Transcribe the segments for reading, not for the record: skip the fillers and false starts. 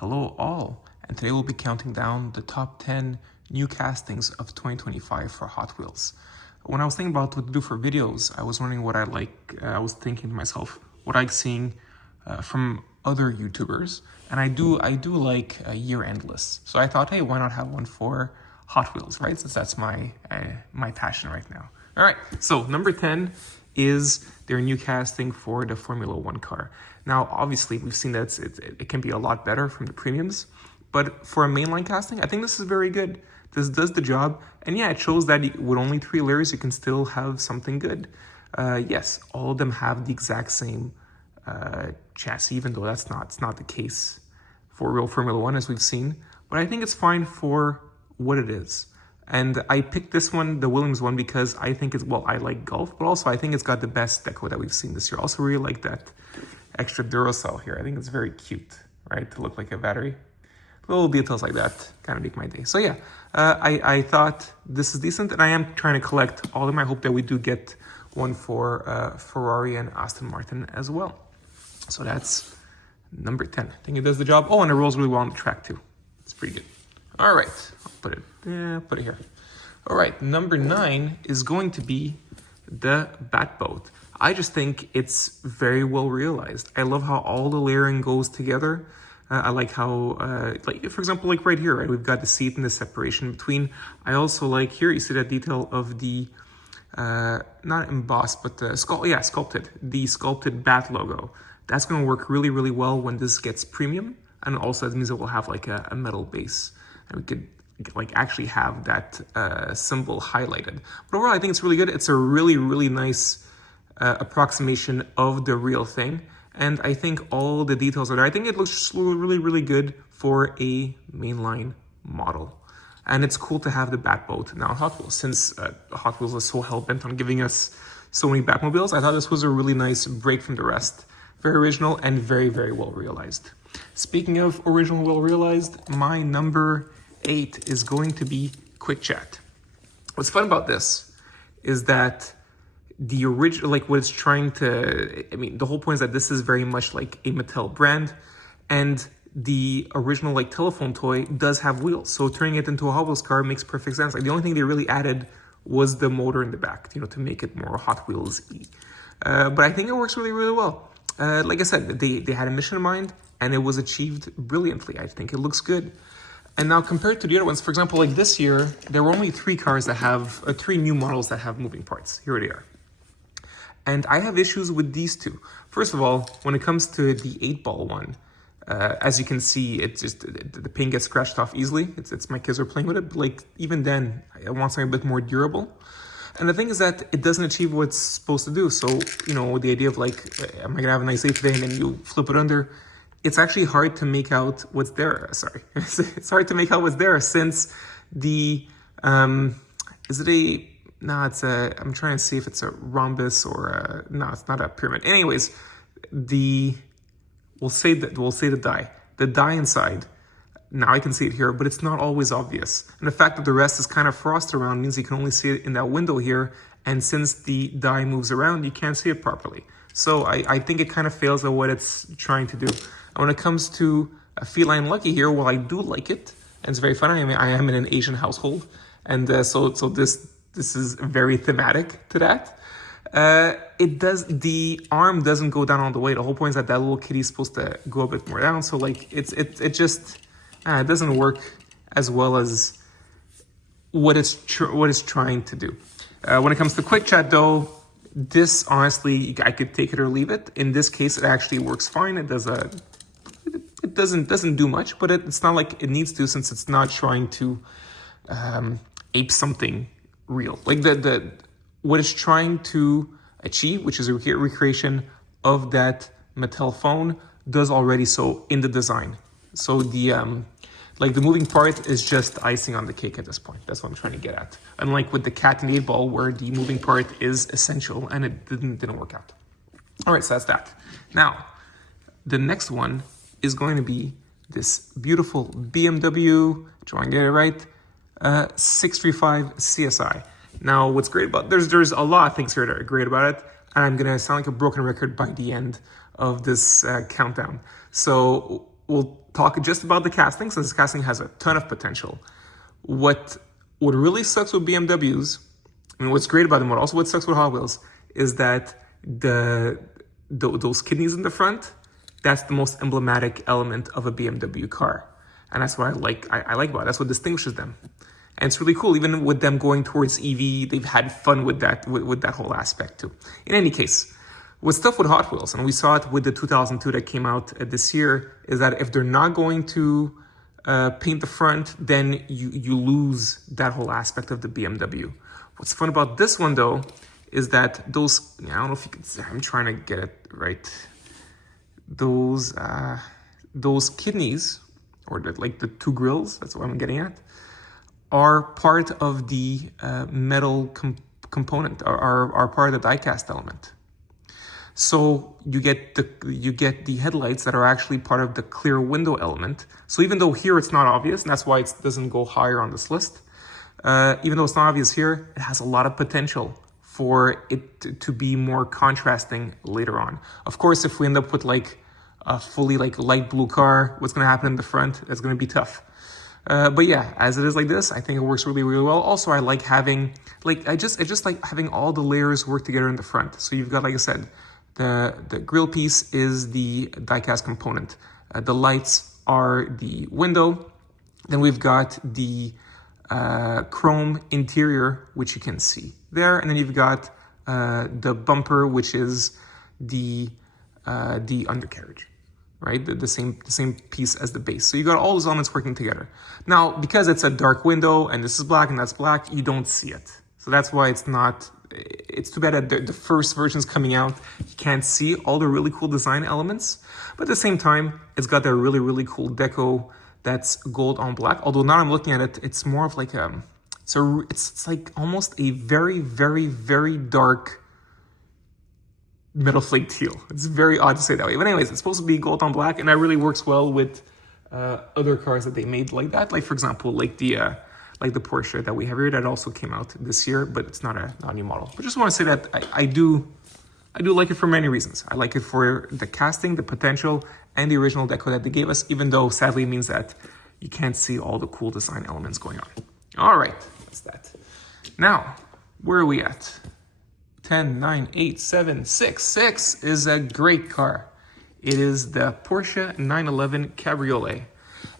Hello all, and today we'll be counting down the top 10 new castings of 2025 for Hot Wheels. When I was thinking about what to do for videos, I was wondering what I like. I was thinking to myself what I like seeing from other YouTubers, and I do like year-end lists. So I thought, hey, why not have one for Hot Wheels, right? Since that's my passion right now. All right, so number 10 is their new casting for the Formula One car. Now, obviously, we've seen that it can be a lot better from the premiums, but for a mainline casting, I think this is very good. This does the job, and yeah, it shows that with only 3 layers, you can still have something good. Yes, all of them have the exact same chassis, even though it's not the case for real Formula One as we've seen, but I think it's fine for what it is. And I picked this one, the Williams one, because I think it's, well, I like golf, but also I think it's got the best deco that we've seen this year. I also really like that extra Duracell here. I think it's very cute, right? To look like a battery. Little details like that kind of make my day. So yeah, I thought this is decent, and I am trying to collect all of them. I hope that we do get one for Ferrari and Aston Martin as well. So that's number 10. I think it does the job. Oh, and it rolls really well on the track too. It's pretty good. All right, I'll put it here. All right, number 9 is going to be the Batboat. I just think it's very well realized. I love how all the layering goes together. I like how, like for example, like right here, right, we've got the seat and the separation between. I also like here, you see that detail of the, not embossed, but the sculpted, the sculpted Bat logo. That's going to work really, really well when this gets premium. And also that means it will have like a metal base. And we could like actually have that symbol highlighted. But overall, I think it's really good. It's a really, really nice approximation of the real thing. And I think all the details are there. I think it looks really, really good for a mainline model. And it's cool to have the Batboat now Hot Wheels. Since Hot Wheels is so hell-bent on giving us so many Batmobiles, I thought this was a really nice break from the rest. Very original and very, very well realized. Speaking of original, well realized, my number 8 is going to be Quick Chat. What's fun about this is that the original, like what it's trying to, I mean, the whole point is that this is very much like a Mattel brand, and the original like telephone toy does have wheels. So turning it into a Hot Wheels car makes perfect sense. Like the only thing they really added was the motor in the back, to make it more Hot Wheels-y. But I think it works really, really well. Like I said, they had a mission in mind, and it was achieved brilliantly. I think it looks good. And now compared to the other ones, for example, like this year, there were only 3 cars that have, 3 new models that have moving parts. Here they are. And I have issues with these 2. First of all, when it comes to the 8-ball one, as you can see, it's just, the paint gets scratched off easily. It's my kids are playing with it, but like even then, I want something a bit more durable. And the thing is that it doesn't achieve what it's supposed to do. So, the idea of like, am I gonna have a nice day today, and then you flip it under, it's actually hard to make out what's there. Sorry. It's hard to make out what's there since the, is it a, no, it's a, I'm trying to see if it's a rhombus or a, no, it's not a pyramid. Anyways, we'll say the die. The die inside, now I can see it here, but it's not always obvious. And the fact that the rest is kind of frosted around means you can only see it in that window here. And since the die moves around, you can't see it properly. So I think it kind of fails at what it's trying to do. And when it comes to a Feline Lucky here, well, I do like it. And it's very fun. I mean, I am in an Asian household. And so this is very thematic to that. The arm doesn't go down all the way. The whole point is that little kitty is supposed to go a bit more down. So like, it just, it doesn't work as well as what it's trying to do. When it comes to Quick Chat though, this honestly, I could take it or leave it. In this case, it actually works fine. It doesn't do much, but it's not like it needs to, since it's not trying to ape something real. Like what it's trying to achieve, which is a recreation of that Mattel phone, does already so in the design. So the moving part is just icing on the cake at this point. That's what I'm trying to get at. Unlike with the cat and 8-ball, where the moving part is essential, and it didn't work out. All right, so that's that. Now, the next one is going to be this beautiful BMW, try and get it right, 635 CSI. Now, what's great about there's a lot of things here that are great about it, and I'm gonna sound like a broken record by the end of this countdown. So we'll talk just about the casting, since the casting has a ton of potential. What really sucks with BMWs, I mean, what's great about them, but also what sucks with Hot Wheels, is that those kidneys in the front, that's the most emblematic element of a BMW car. And that's what I like about it. That's what distinguishes them. And it's really cool. Even with them going towards EV, they've had fun with that whole aspect too. In any case, what's tough with Hot Wheels, and we saw it with the 2002 that came out this year, is that if they're not going to paint the front, then you lose that whole aspect of the BMW. What's fun about this one though, is that those, I don't know if you can see, I'm trying to get it right. Those kidneys, or the two grills, that's what I'm getting at, are part of the metal component, are part of the die-cast element. So you get the headlights that are actually part of the clear window element. So even though here it's not obvious, and that's why it doesn't go higher on this list, even though it's not obvious here, it has a lot of potential for it to be more contrasting later on. Of course, if we end up with like a fully like light blue car, what's going to happen in the front? It's going to be tough. But yeah, as it is like this, I think it works really, really well. Also, I like having, I just like having all the layers work together in the front. So you've got, like I said, the grille piece is the die-cast component. The lights are the window. Then we've got the chrome interior, which you can see there. And then you've got the bumper, which is the undercarriage. Right, the same piece as the base. So you got all those elements working together. Now, because it's a dark window and this is black and that's black, you don't see it. So that's why it's too bad that the first version's coming out, you can't see all the really cool design elements. But at the same time, it's got that really, really cool deco that's gold on black. Although now I'm looking at it, it's more of like it's like almost a very, very, very dark metal flake teal. It's very odd to say that way. But anyways, it's supposed to be gold on black, and that really works well with other cars that they made like that. Like, for example, like the Porsche that we have here that also came out this year, but it's not a new model. But just want to say that I do like it for many reasons. I like it for the casting, the potential, and the original deco that they gave us, even though sadly it means that you can't see all the cool design elements going on. All right, that's that. Now, where are we at? 10, 9, 8, 7, 6. 6 is a great car. It is the Porsche 911 Cabriolet.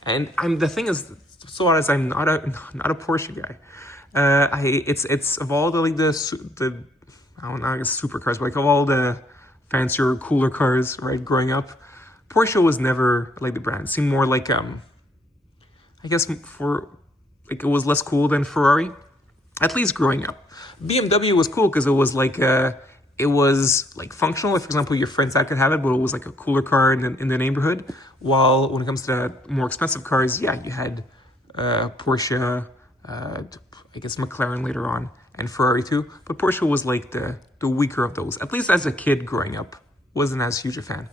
And the thing is, so odd as I'm not a Porsche guy. It's of all the I don't know, I guess supercars, but like of all the fancier, cooler cars, right, growing up, Porsche was never like the brand. It seemed more like I guess it was less cool than Ferrari, at least growing up. BMW was cool because it was like functional. Like, for example, your friend's dad could have it, but it was like a cooler car in the neighborhood. While when it comes to the more expensive cars, yeah, you had Porsche, I guess McLaren later on, and Ferrari too. But Porsche was like the weaker of those. At least as a kid growing up, wasn't as huge a fan.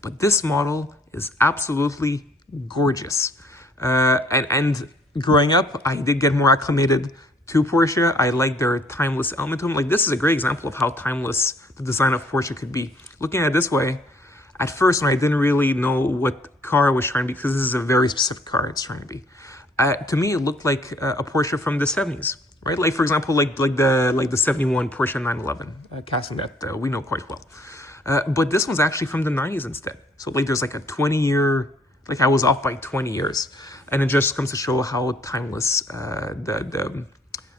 But this model is absolutely gorgeous. And growing up, I did get more acclimated to Porsche. I like their timeless element to them. Like, this is a great example of how timeless the design of Porsche could be. Looking at it this way, at first when I didn't really know what car it was trying to be, because this is a very specific car it's trying to be, to me it looked like a Porsche from the 70s, right? Like, for example, like the 71 Porsche 911 casting that we know quite well. But this one's actually from the 90s instead. So like there's like a 20-year, like I was off by 20 years. And it just comes to show how timeless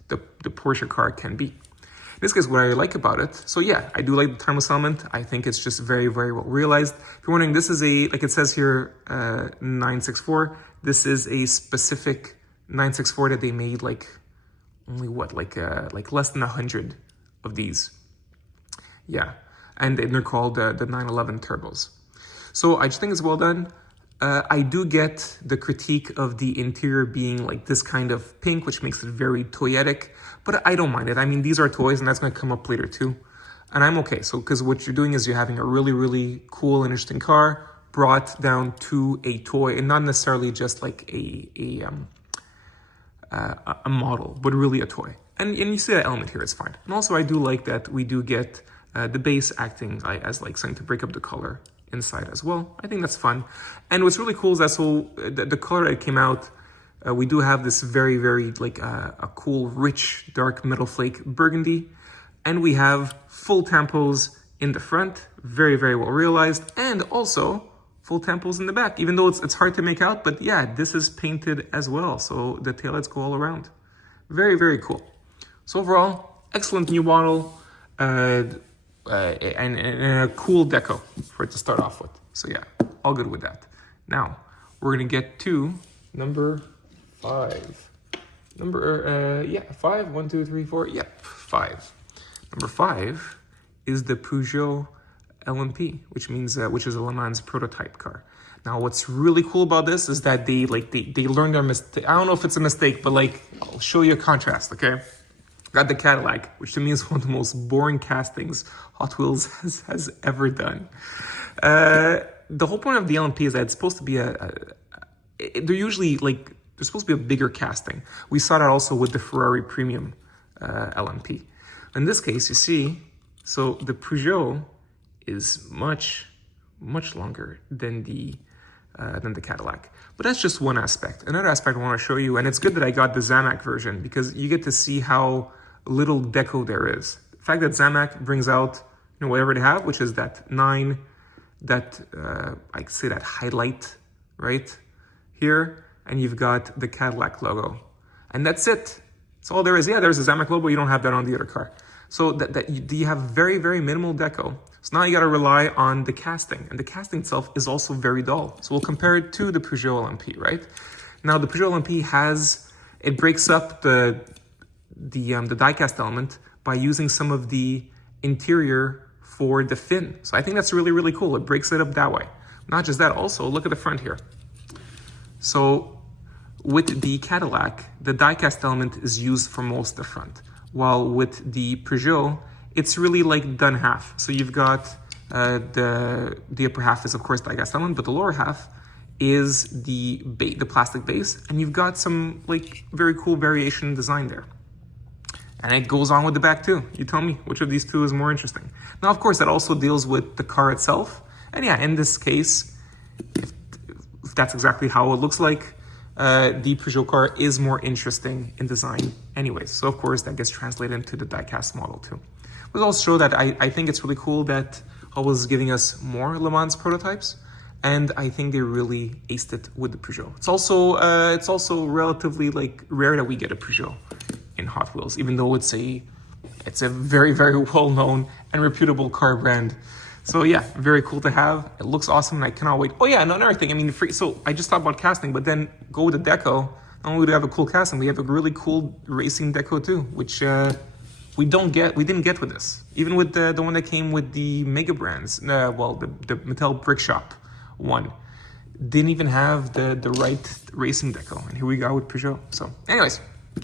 the Porsche car can be. In this case, what I like about it, so yeah, I do like the timeless element. I think it's just very, very well realized. If you're wondering, this is like it says here, 964. This is a specific 964 that they made like only like less than 100 of these. Yeah, and they're called the 911 turbos. So I just think it's well done. I do get the critique of the interior being like this kind of pink, which makes it very toyetic, but I don't mind it. I mean, these are toys, and that's going to come up later too. And I'm okay. So, because what you're doing is you're having a really, really cool and interesting car brought down to a toy, and not necessarily just like a model, but really a toy. And you see that element here, it's fine. And also I do like that we do get the base acting as like something to break up the color inside as well. I think that's fun. And what's really cool is that the color that came out, we do have this very, very like a cool, rich, dark metal flake burgundy. And we have full tampos in the front, very, very well realized. And also full tampos in the back, even though it's hard to make out. But yeah, this is painted as well. So the taillights go all around. Very, very cool. So overall, excellent new model. And a cool deco for it to start off with. So yeah, all good with that. Now, we're gonna get to number 5. Five. 1, 2, 3, 4. Yep, 5. Number 5 is the Peugeot LMP, which means which is a Le Mans prototype car. Now, what's really cool about this is that they learned their mistake. I don't know if it's a mistake, but like, I'll show you a contrast, okay? Got the Cadillac, which to me is one of the most boring castings Hot Wheels has ever done. The whole point of the LMP is that it's supposed to be they're usually like, they're supposed to be a bigger casting. We saw that also with the Ferrari Premium LMP. In this case, you see, so the Peugeot is much, much longer than the Cadillac. But that's just one aspect. Another aspect I want to show you, and it's good that I got the Zamac version because you get to see how little deco there is. The fact that Zamac brings out, whatever they have, which is that 9, I say that highlight right here, and you've got the Cadillac logo. And that's it. That's all there is. Yeah, there's a Zamac logo, you don't have that on the other car. So you have very, very minimal deco. So now you got to rely on the casting, and the casting itself is also very dull. So we'll compare it to the Peugeot LMP, right? Now the Peugeot LMP it breaks up the die-cast element by using some of the interior for the fin. So I think that's really, really cool. It breaks it up that way. Not just that, also look at the front here. So with the Cadillac, the die-cast element is used for most of the front, while with the Peugeot, it's really like done half. So you've got the upper half is of course die-cast element, but the lower half is the plastic base, and you've got some like very cool variation design there. And it goes on with the back too. You tell me which of these two is more interesting. Now, of course, that also deals with the car itself. And yeah, in this case, if that's exactly how it looks like, the Peugeot car is more interesting in design anyways. So of course, that gets translated into the die-cast model too. But also show that I think it's really cool that Hot Wheels is giving us more Le Mans prototypes. And I think they really aced it with the Peugeot. It's also relatively like rare that we get a Peugeot in Hot Wheels, even though it's a very, very well-known and reputable car brand. So yeah, very cool to have. It looks awesome, and I cannot wait. Oh yeah, another thing. I mean, so I just talked about casting, but then go with the deco. Not only do we have a cool casting, we have a really cool racing deco too, which we didn't get with this. Even with the one that came with the Mega Brands, the Mattel Brick Shop one, didn't even have the right racing deco, and here we go with Peugeot. So, anyways,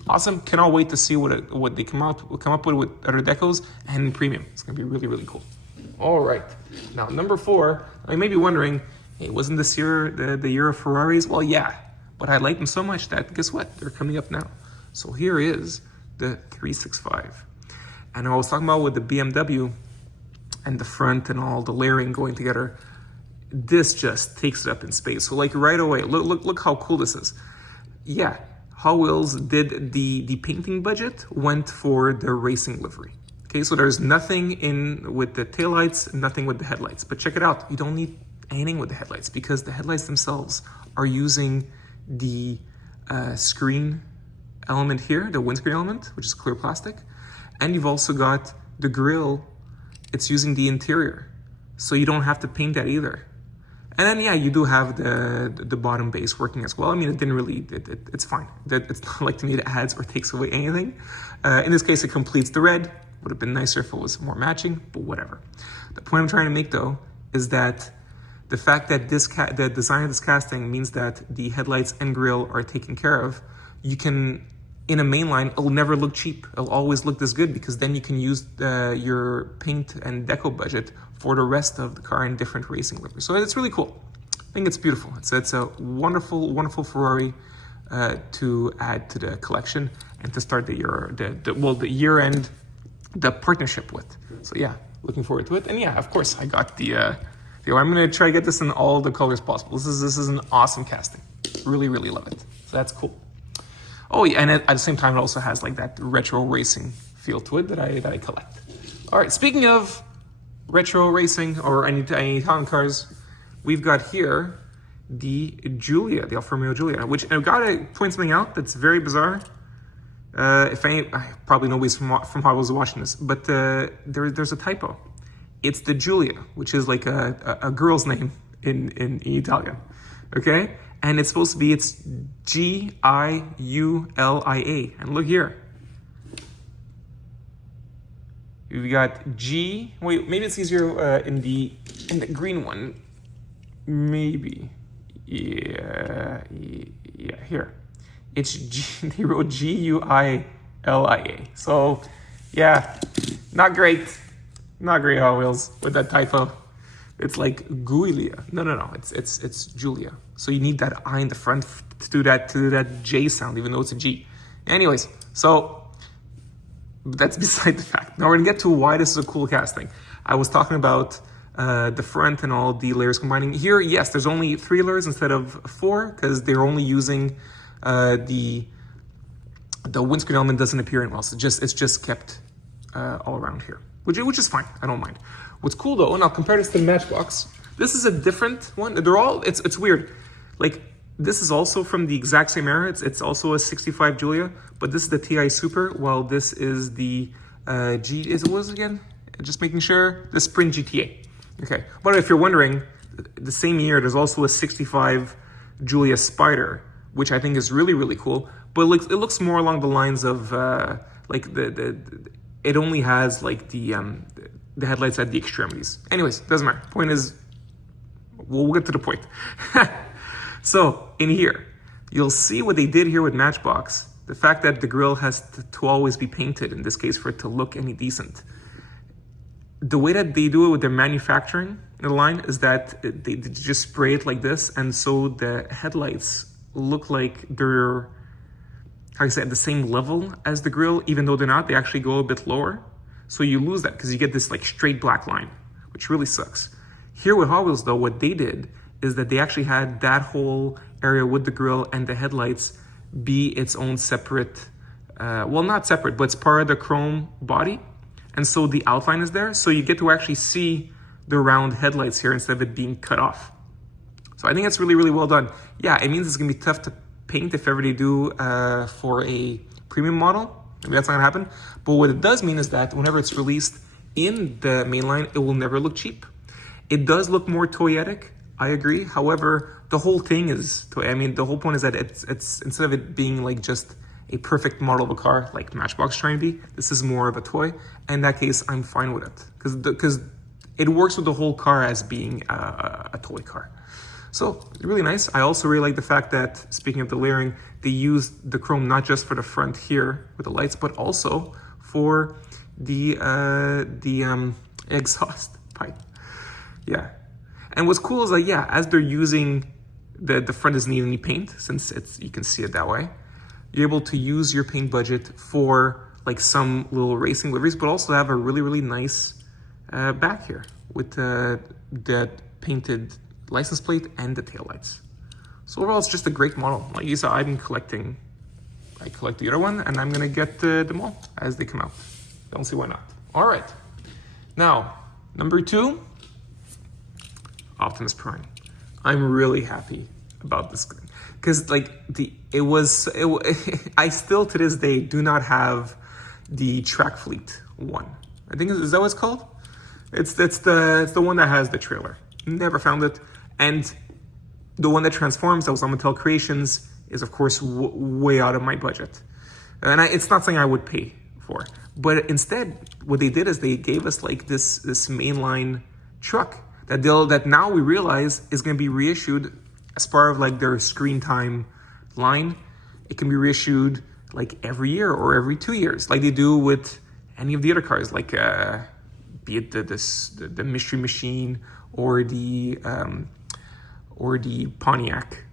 awesome. Cannot wait to see what they come up with other decos and premium. It's gonna be really, really cool. All right, now number 4. You may be wondering, hey, wasn't this year the year of Ferraris? Well, yeah, but I like them so much that guess what? They're coming up now. So here is the 365, and I was talking about with the BMW and the front and all the layering going together. This just takes it up in space. So like right away, look how cool this is. Yeah, Hot Wheels did the painting budget went for the racing livery. Okay, so there's nothing in with the taillights, nothing with the headlights. But check it out, you don't need anything with the headlights because the headlights themselves are using the screen element here, the windscreen element, which is clear plastic. And you've also got the grille, it's using the interior. So you don't have to paint that either. And then, yeah, you do have the bottom base working as well. I mean, it didn't really, it's fine. It's not like to me it adds or takes away anything. In this case, it completes the red. Would have been nicer if it was more matching, but whatever. The point I'm trying to make, though, is that the fact that the design of this casting means that the headlights and grille are taken care of, you can, in a mainline, it'll never look cheap. It'll always look this good because then you can use your paint and deco budget for the rest of the car in different racing liveries. So it's really cool. I think it's beautiful. It's a wonderful, wonderful Ferrari to add to the collection and to start the year-end, the partnership with. So yeah, looking forward to it. And yeah, of course, I got the Okay, I'm gonna try to get this in all the colors possible. This is an awesome casting. Really, really love it. So that's cool. Oh yeah, and at the same time, it also has like that retro racing feel to it that I collect. All right, speaking of retro racing or any Italian cars, we've got here the Giulia, the Alfa Romeo Giulia, which I've got to point something out that's very bizarre. Probably nobody's from Hot Wheels watching this, but there's a typo. It's the Giulia, which is like a girl's name in Italian, okay? And it's supposed to be, it's Giulia. And look here. We've got G, wait, maybe it's easier in the green one. Maybe. Yeah, here. It's G, they wrote Giulia. So, yeah, not great. Not great, Hot Wheels, with that typo. It's like Giulia. No, it's Giulia. So you need that I in the front to do that J sound, even though it's a G. Anyways, so that's beside the fact. Now we're gonna get to why this is a cool casting. I was talking about the front and all the layers combining. Here, yes, there's only 3 layers instead of 4 because they're only using the windscreen element doesn't appear anywhere else. It's just kept all around here, which is fine. I don't mind. What's cool though, and I'll compare this to the Matchbox. This is a different one. They're all, it's weird. Like this is also from the exact same era. It's also a 65 Giulia, but this is the TI Super, while this is the what was it again? Just making sure, the Sprint GTA. Okay, but if you're wondering, the same year there's also a 65 Giulia Spider, which I think is really, really cool. But it looks more along the lines of like it only has like the headlights at the extremities. Anyways, doesn't matter. Point is, we'll get to the point. So in here, you'll see what they did here with Matchbox. The fact that the grille has to always be painted, in this case, for it to look any decent. The way that they do it with their manufacturing line is that they just spray it like this, and so the headlights look like they're, how I say, at the same level as the grille, even though they're not. They actually go a bit lower. So you lose that because you get this like straight black line, which really sucks. Here with Hot Wheels though, what they did is that they actually had that whole area with the grille and the headlights be its own separate, well, not separate, but it's part of the chrome body. And so the outline is there. So you get to actually see the round headlights here instead of it being cut off. So I think that's really, really well done. Yeah, it means it's gonna be tough to paint if ever they do for a premium model. Maybe that's not gonna happen. But what it does mean is that whenever it's released in the mainline, it will never look cheap. It does look more toyetic, I agree. However, the whole thing is toy. I mean, the whole point is that it's instead of it being like just a perfect model of a car like Matchbox trying to be, this is more of a toy. In that case, I'm fine with it because it works with the whole car as being a toy car. So really nice. I also really like the fact that, speaking of the layering, they used the chrome not just for the front here with the lights, but also for the exhaust pipe. Yeah. And what's cool is like, yeah, as they're using the front doesn't need any paint, since you can see it that way. You're able to use your paint budget for like some little racing liveries, but also have a really, really nice back here with the painted license plate and the taillights. So overall, it's just a great model. Like you saw, I collect the other one, and I'm gonna get them all as they come out. Don't see why not. All right, now number 2, Optimus Prime. I'm really happy about this thing because like I still to this day do not have the Track Fleet one. I think is that what it's called? It's the one that has the trailer. Never found it. And the one that transforms, that was on Mattel Creations, is of course way out of my budget. And it's not something I would pay for. But instead, what they did is they gave us like this mainline truck that now we realize is going to be reissued as part of like their screen time line. It can be reissued like every year or every 2 years, like they do with any of the other cars, like be it the Mystery Machine or the Pontiac,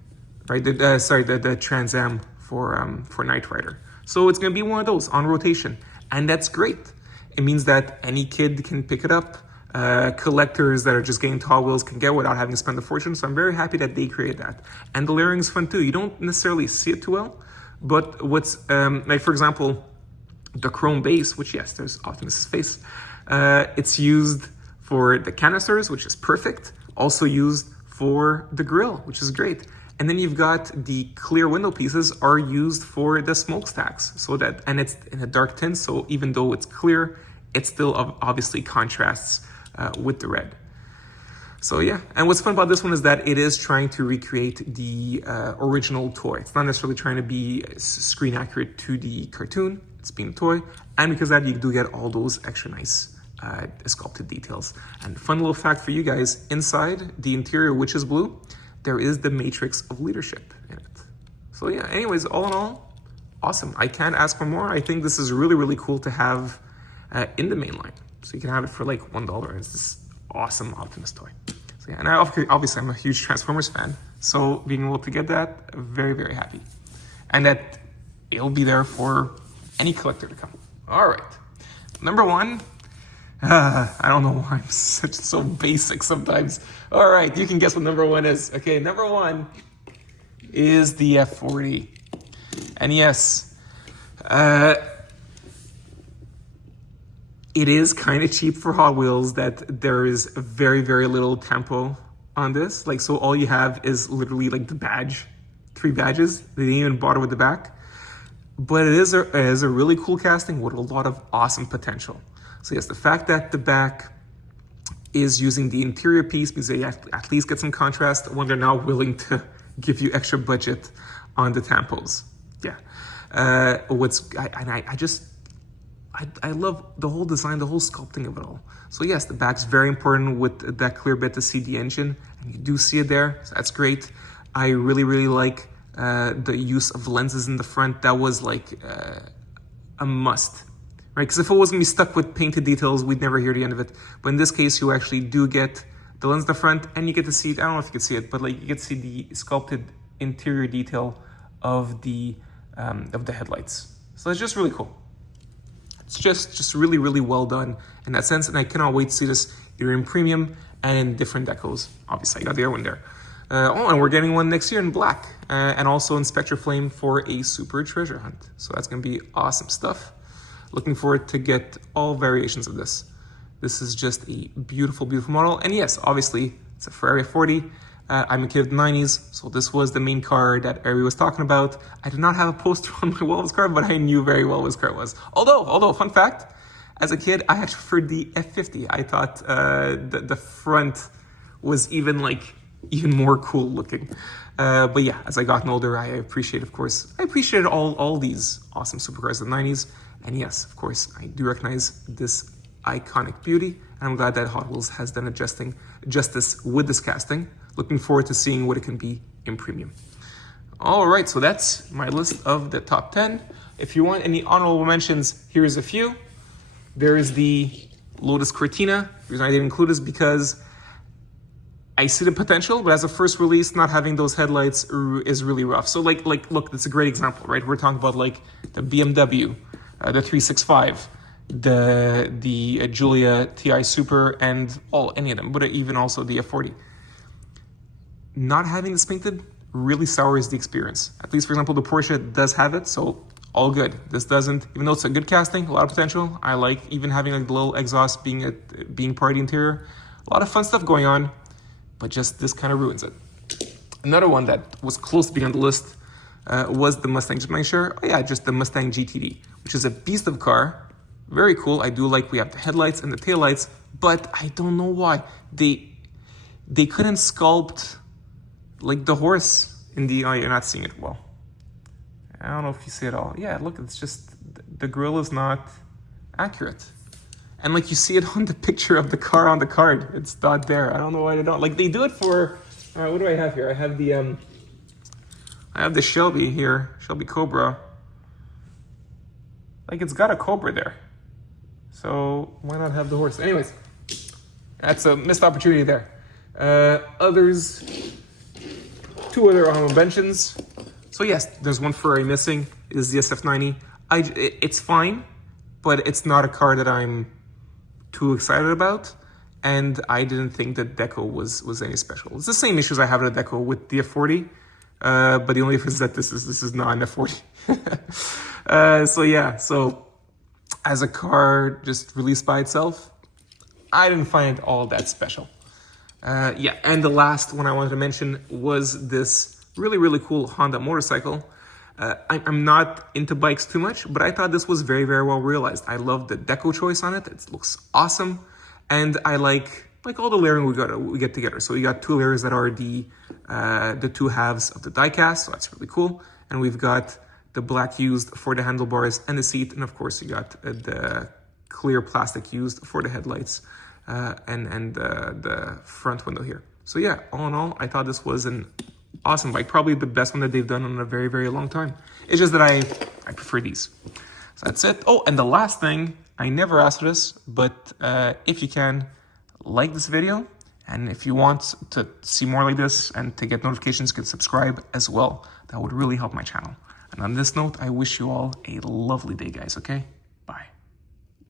right? The Trans Am for Knight Rider. So it's going to be one of those on rotation, and that's great. It means that any kid can pick it up. collectors that are just getting to Hot Wheels can get without having to spend a fortune. So I'm very happy that they created that. And the layering is fun too. You don't necessarily see it too well, but what's, like for example, the chrome base, which yes, there's Optimus's face. It's used for the canisters, which is perfect. Also used for the grille, which is great. And then you've got the clear window pieces are used for the smokestacks. So that, and it's in a dark tint, so even though it's clear, it still obviously contrasts with the red. So yeah, and what's fun about this one is that it is trying to recreate the original toy. It's not necessarily trying to be screen accurate to the cartoon, it's being a toy. And because of that, you do get all those extra nice sculpted details. And fun little fact for you guys, inside the interior, which is blue, there is the matrix of leadership in it. So yeah, anyways, all in all, awesome. I can't ask for more. I think this is really, really cool to have in the mainline. So you can have it for like $1. It's this awesome Optimus toy. So yeah, and obviously I'm a huge Transformers fan. So being able to get that, very, very happy. And that it'll be there for any collector to come. All right, number one. I don't know why I'm so basic sometimes. All right, you can guess what number one is. Okay, number one is the F40. And yes, it is kind of cheap for Hot Wheels that there is very, very little tempo on this. Like, so all you have is literally like the badge, 3 badges. They didn't even bother with the back. But it is a really cool casting with a lot of awesome potential. So yes, the fact that the back is using the interior piece means they at least get some contrast when they're now willing to give you extra budget on the tampos. Yeah. I love the whole design, the whole sculpting of it all. So yes, the back's very important with that clear bit to see the engine, and you do see it there, so that's great. I really, really like the use of lenses in the front. That was like a must. Right, because if it was gonna be stuck with painted details, we'd never hear the end of it. But in this case, you actually do get the lens in the front, and you get to see it. I don't know if you can see it, but like you get to see the sculpted interior detail of the headlights. So it's just really cool. It's just really, really well done in that sense, and I cannot wait to see this either in premium and in different decos. Obviously, I got the other one there. And we're getting one next year in black, and also in Spectre Flame for a super treasure hunt. So that's gonna be awesome stuff. Looking forward to get all variations of this. This is just a beautiful, beautiful model. And yes, obviously, it's a Ferrari F40. I'm a kid of the 90s, so this was the main car that everybody was talking about. I did not have a poster on my wall of this car, but I knew very well what this car was. Although, fun fact, as a kid, I actually preferred the F50. I thought the front was even more cool looking. But yeah, as I gotten older, I appreciated all these awesome supercars of the 90s. And yes, of course, I do recognize this iconic beauty, and I'm glad that Hot Wheels has done justice with this casting. Looking forward to seeing what it can be in premium. All right, so that's my list of the top 10. If you want any honorable mentions, here's a few. There is the Lotus Cortina. The reason I didn't include this because I see the potential, but as a first release, not having those headlights is really rough. So look, that's a great example, right? We're talking about like the BMW, the 365, the Giulia TI Super, and any of them, but even also the F40. Not having this painted really sours the experience. At least, for example, the Porsche does have it, so all good. This doesn't, even though it's a good casting, a lot of potential. I like even having like the little exhaust being part of the interior. A lot of fun stuff going on, but just this kind of ruins it. Another one that was close to being on the list was the Mustang. Just make sure, just the Mustang GTD, which is a beast of a car. Very cool. I do like we have the headlights and the taillights, but I don't know why. They couldn't sculpt like the horse in the, you're not seeing it well. I don't know if you see it all. Yeah, look, it's just, the grille is not accurate. And like you see it on the picture of the car on the card. It's not there. I don't know why they don't. Like they do it for, all right, what do I have here? I have the Shelby here, Shelby Cobra. Like it's got a Cobra there. So why not have the horse? Anyways, that's a missed opportunity there. Two other honorable mentions. So yes, there's one Ferrari missing, is the SF90. It's fine, but it's not a car that I'm too excited about. and I didn't think that deco was any special. It's the same issues I have with the deco with the F40, but the only difference is that this is not an F40. So yeah, so as a car just released by itself, I didn't find it all that special. Yeah, and the last one I wanted to mention was this really, really cool Honda motorcycle. I'm not into bikes too much, but I thought this was very, very well realized. I love the deco choice on it. It looks awesome. And I like all the layering we get together. So we got two layers that are the two halves of the diecast, so that's really cool. And we've got the black used for the handlebars and the seat, and of course you got the clear plastic used for the headlights and the front window here. So yeah, all in all, I thought this was an awesome bike, probably the best one that they've done in a very, very long time. It's just that I prefer these. So that's it. Oh, and the last thing, I never asked for this, but if you can, like this video, and if you want to see more like this and to get notifications, you can subscribe as well. That would really help my channel. And on this note, I wish you all a lovely day, guys, okay?